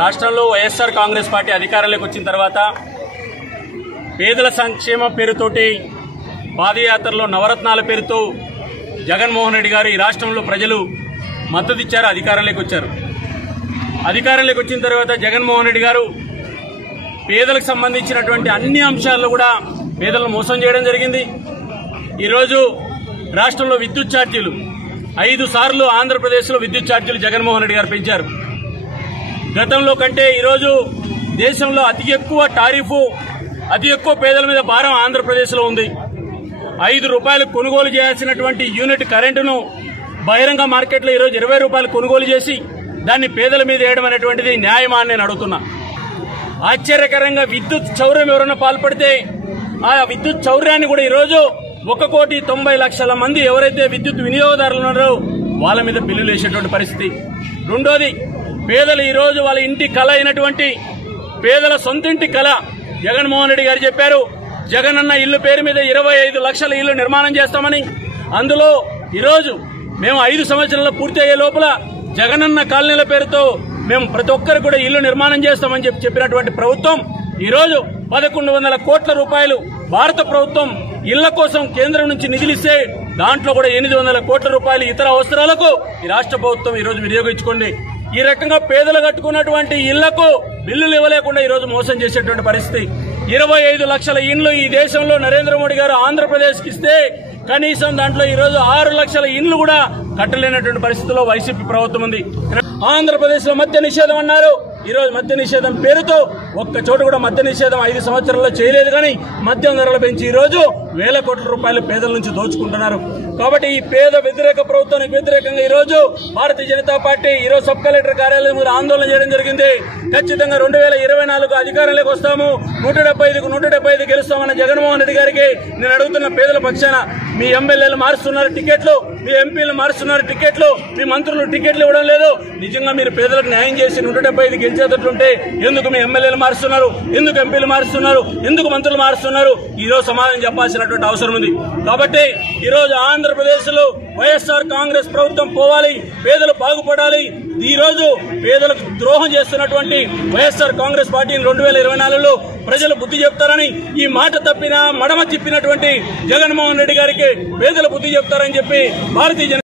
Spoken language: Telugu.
రాష్ట్రంలో వైఎస్ఆర్ కాంగ్రెస్ పార్టీ అధికారంలోకి వచ్చిన తర్వాత పేదల సంక్షేమ పేరుతోటి పాదయాత్రలో నవరత్నాల పేరుతో జగన్మోహన్ రెడ్డి గారు ఈ రాష్ట్రంలో ప్రజలు మద్దతు ఇచ్చారు, అధికారంలోకి వచ్చారు. అధికారంలోకి వచ్చిన తర్వాత జగన్మోహన్ రెడ్డి గారు పేదలకు సంబంధించినటువంటి అన్ని అంశాల్లో కూడా పేదలను మోసం చేయడం జరిగింది. ఈరోజు రాష్ట్రంలో విద్యుత్ ఛార్జీలు 5 సార్లు ఆంధ్రప్రదేశ్లో విద్యుత్ ఛార్జీలు జగన్మోహన్ రెడ్డి గారు పెంచారు. గతంలో కంటే ఈరోజు దేశంలో అతి ఎక్కువ టారిఫ్, అతి ఎక్కువ పేదల మీద భారం ఆంధ్రప్రదేశ్లో ఉంది. 5 రూపాయలు కొనుగోలు చేయాల్సినటువంటి యూనిట్ కరెంటును బహిరంగ మార్కెట్లో ఈరోజు 20 రూపాయలు కొనుగోలు చేసి దాన్ని పేదల మీద వేయడం అనేటువంటిది న్యాయమా అని నేను అడుగుతున్నా. ఆశ్చర్యకరంగా విద్యుత్ చౌర్యం ఎవరైనా పాల్పడితే ఆ విద్యుత్ చౌర్యాన్ని కూడా ఈరోజు 1,90,00,000 మంది ఎవరైతే విద్యుత్ వినియోగదారులు ఉన్నారో వాళ్ళ మీద బిల్లులు వేసేటువంటి పరిస్థితి. రెండోది, పేదలు ఈరోజు వాళ్ళ ఇంటి కళ అయినటువంటి పేదల సొంతింటి కళ జగన్మోహన్ రెడ్డి గారు చెప్పారు. జగనన్న ఇల్లు పేరు మీద 25 లక్షల ఇల్లు నిర్మాణం చేస్తామని, అందులో ఈరోజు మేము 5 సంవత్సరాల్లో పూర్తి అయ్యే లోపల జగనన్న కాలనీల పేరుతో మేము ప్రతి ఒక్కరు కూడా ఇల్లు నిర్మాణం చేస్తామని చెప్పినటువంటి ప్రభుత్వం ఈరోజు 1,100 కోట్ల రూపాయలు భారత ప్రభుత్వం ఇళ్ల కోసం కేంద్రం నుంచి నిధులిస్తే దాంట్లో కూడా 800 కోట్ల రూపాయలు ఇతర అవసరాలకు ఈ రాష్ట్ర ప్రభుత్వం ఈరోజు వినియోగించుకోండి. ఈ రకంగా పేదలు కట్టుకున్నటువంటి ఇళ్లకు బిల్లులు ఇవ్వలేకుండా ఈరోజు మోసం చేసేటువంటి పరిస్థితి. 25 లక్షల ఇండ్లు ఈ దేశంలో నరేంద్ర మోడీ గారు ఆంధ్రప్రదేశ్కి ఇస్తే కనీసం దాంట్లో ఈరోజు 6 లక్షల ఇండ్లు కూడా కట్టలేనటువంటి పరిస్థితిలో వైసీపీ ప్రభుత్వం ఉంది. ఆంధ్రప్రదేశ్ లో మద్య నిషేధం అన్నారు. ఈరోజు మద్య నిషేధం పేరుతో ఒక్క చోట కూడా మద్య నిషేధం 5 సంవత్సరాల్లో చేయలేదు. కానీ మద్యం ధరలు పెంచి ఈరోజు 1,000 కోట్ల రూపాయలు పేదల నుంచి దోచుకుంటున్నారు. కాబట్టి ఈ పేద వ్యతిరేక ప్రభుత్వానికి వ్యతిరేకంగా ఈరోజు భారతీయ జనతా పార్టీ ఈరోజు సబ్ కలెక్టర్ కార్యాలయం మీద ఆందోళన చేయడం జరిగింది. ఖచ్చితంగా 2024 అధికారంలోకి వస్తాము, 175కు 175 గెలుస్తామన్న జగన్మోహన్ రెడ్డి గారికి నేను అడుగుతున్న పేదల పక్షాన, మీ ఎమ్మెల్యేలు మారుస్తున్నారు టికెట్లు, మీ ఎంపీలు మారుస్తున్నారు టికెట్లు, మీ మంత్రులు టికెట్లు ఇవ్వడం లేదు. నిజంగా మీరు పేదలకు న్యాయం చేసి 175 గెలిచేటట్లుంటే ఎందుకు మీ ఎమ్మెల్యేలు మారుస్తున్నారు, ఎందుకు ఎంపీలు మారుస్తున్నారు, ఎందుకు మంత్రులు మారుస్తున్నారు? ఈ రోజు సమాధానం చెప్పాల్సినటువంటి అవసరం ఉంది. కాబట్టి ఈ రోజు ఆంధ్రప్రదేశ్ లో వైఎస్ఆర్ కాంగ్రెస్ ప్రభుత్వం పోవాలి, పేదలు బాగుపడాలి. ఈ రోజు పేదలకు ద్రోహం చేస్తున్నటువంటి వైఎస్ఆర్ కాంగ్రెస్ పార్టీని 2024లో ప్రజలు బుద్ధి చెప్తారని, ఈ మాట తప్పినా మడమ తిప్పినటువంటి జగన్మోహన్ రెడ్డి గారికి పేదలు బుద్ధి చెప్తారని చెప్పి భారతీయ